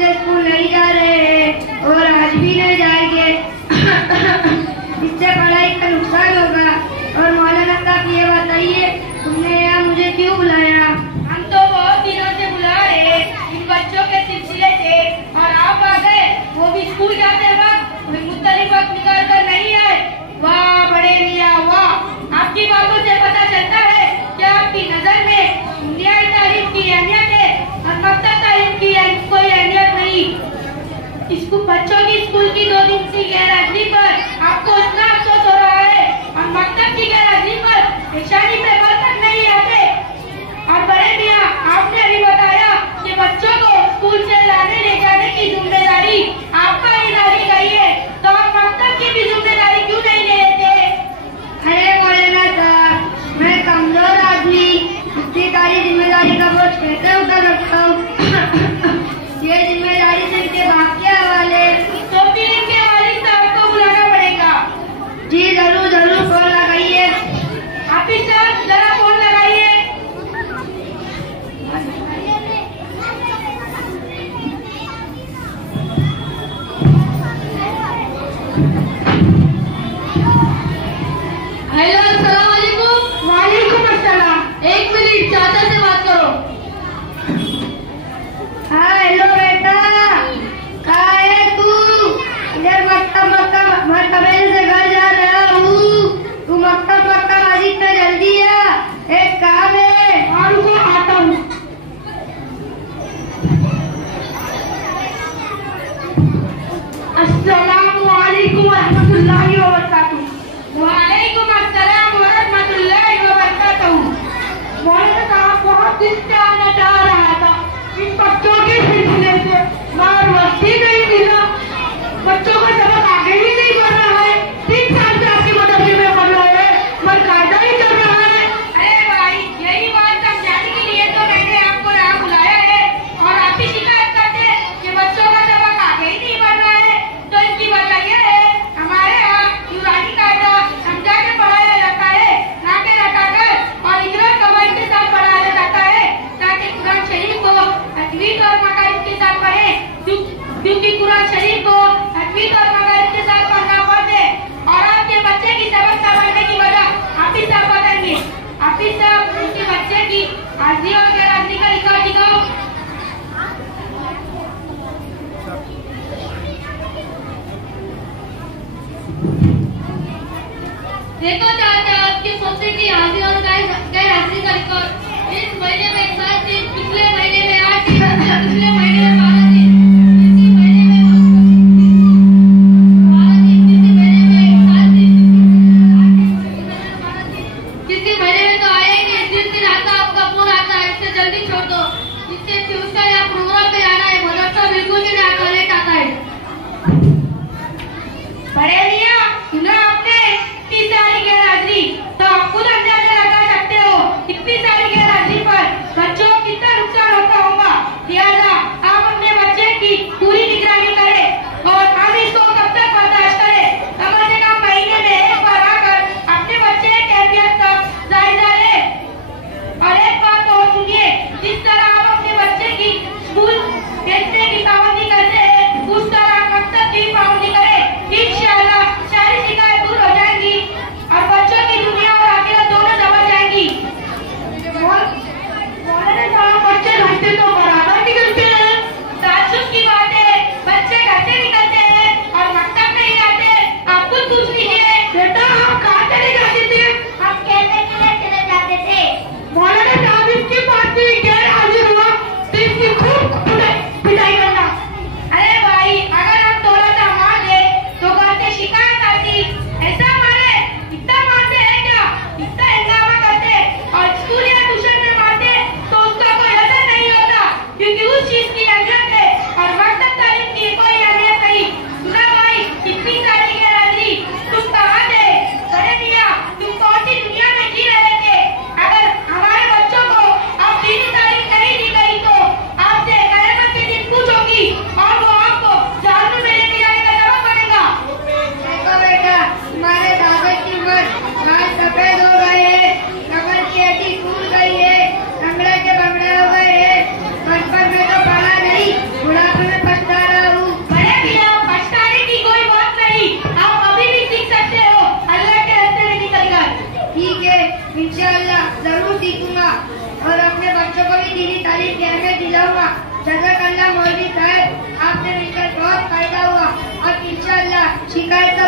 से स्कूल नहीं जा रहे हैं और आज भी नहीं जाएंगे। इससे पढ़ाई का नुकसान होगा। और मौलाना साहब ये बताइए, तुमने यहाँ मुझे क्यों बुलाया? हम तो बहुत दिनों से बुला रहे इन बच्चों के सिलसिले से, और आप आ गए, वो भी स्कूल जाते वक्त मुख्तलिफ वक्त निकाल कर नहीं आए। वाह बड़े मियाँ वाह, आपकी बातों से पता चलता है कि आपकी नजर में दुनियाई तारीफ की अहमियत है और मकतब तारीफ की कोई अहमियत नहीं। इसको बच्चों की स्कूल की 2 दिन की गैरहाजिरी पर आपको इतना अफसोस हो रहा है और मकतब की गैरहाजिरी पर निशानी पे बल तक नहीं आते। और बड़े मियाँ, आपने अभी बताया कि बच्चों को स्कूल से लाने ले जाने की जिम्मेदारी आपका ही लानी चाहिए, तो आप मकतब की भी जिम्मेदारी क्यों नहीं ले लेते? अरे मौलाना साहब, मैं कमजोर आदमी इतनी सारी जिम्मेदारी का बोझ कैसे उठा सकता हूँ? ये जिम्मेदारी से इनके बाप के हवाले। तो फिर इनके वालिद साहब को बुलाना पड़ेगा। जी जरूर जरूर, फोन लगाइए। हाफिज साहब जरा फोन लगाइए। हेलो अस्सलाम वालेकुम। वालेकुम अस्सलाम। 1 मिनट, चाचा से बात करो। हाँ हेलो बेटा, कहाँ है तू? इधर मकतबे से घर जा रहा हूँ। तू मकतब आज इतना जल्दी है? एक काम है। और वो आता हूँ। अस्सलामु अलैकुम वरहमतुल्लाहि वबरकातुहू। वालेकुम अस्सलाम वरहमतुल्लाहि वबरकातुहू। मौलाना साहब बहुत दिन से आना चाह रहा था, इन बच्चों के सिलसिले से मार वक्ती नहीं मिला। बच्चों का सबक आगे ही नहीं बढ़ रहा है। 3 साल से आपकी मदद में पढ़ रहे हैं, मगर कायदा ही चल रहा है। अरे भाई, यही बात समझाने के लिए तो मैंने आपको यहाँ बुलाया है। और आप ही शिकायत करते हैं कि बच्चों का सबक आगे ही नहीं बढ़ रहा है, तो इसकी वजह यह है हमारे यहाँ यूनानी कायदा समझा के पढ़ाया जाता है, ना के रटाकर और इजरा कवायद के साथ पढ़ाया जाता है, ताकि कुरान शरीफ को तजवीद और मकाइद के साथ पढ़े, क्योंकि कुरान शरीफ को तजवीद और मकाइद के साथ पढ़ना फर्ज है। और आपके बच्चे की सबक न पढ़ने की वजह हाफिज साहब बताएंगे। हाफिज साहब, उनके बच्चे की हाजिरी और गैरहाजिरी का रिकॉर्ड दिखाओ। देखो चाचा, आपकी बच्चे की हाजिरी और गैरहाजिरी का रिकॉर्ड। इस महीने में 7 दिन, पिछले महीने में 8 दिन, पिछले महीने में 12 दिन, इसी महीने में 12 दिन, किसी महीने में 7 दिन, किसी महीने में तो आए नहीं। जिस दिन आता आपका फोन आता है, इससे जल्दी छोड़ दो। इससे ट्यूशन या प्रोग्राम पे आना है, मदरसा बिल्कुल भी नहीं आता, लेट आता है। बड़े मियाँ, सुना आपने इतनी सारी गैरहाजिरी, तो आप खुद अंदाजा लगा सकते हो इतनी सारी गैरहाजिरी पर बच्चों को कितना नुकसान होता होगा। लिहाजा आप अपने बच्चे की पूरी निगरानी करें और हम इसको कब तक बर्दाश्त करें? कम से कम महीने में एक बार आकर अपने बच्चे की कैफियत का जायजा लें। और एक बात और सुनिए, जिस तरह आप अपने बच्चे की स्कूल भेजने की पाबंदी करते हैं, उस तरह मकतब की पाबंदी करें। इंशाअल्लाह इंशाअल्लाह जरूर सीखूंगा और अपने बच्चों को भी दीनी तालीम की अहमियत दिलाऊंगा। जज़ाकल्लाह मौलवी साहब, आपसे मिलकर बहुत फायदा हुआ और इंशाअल्लाह शिकायत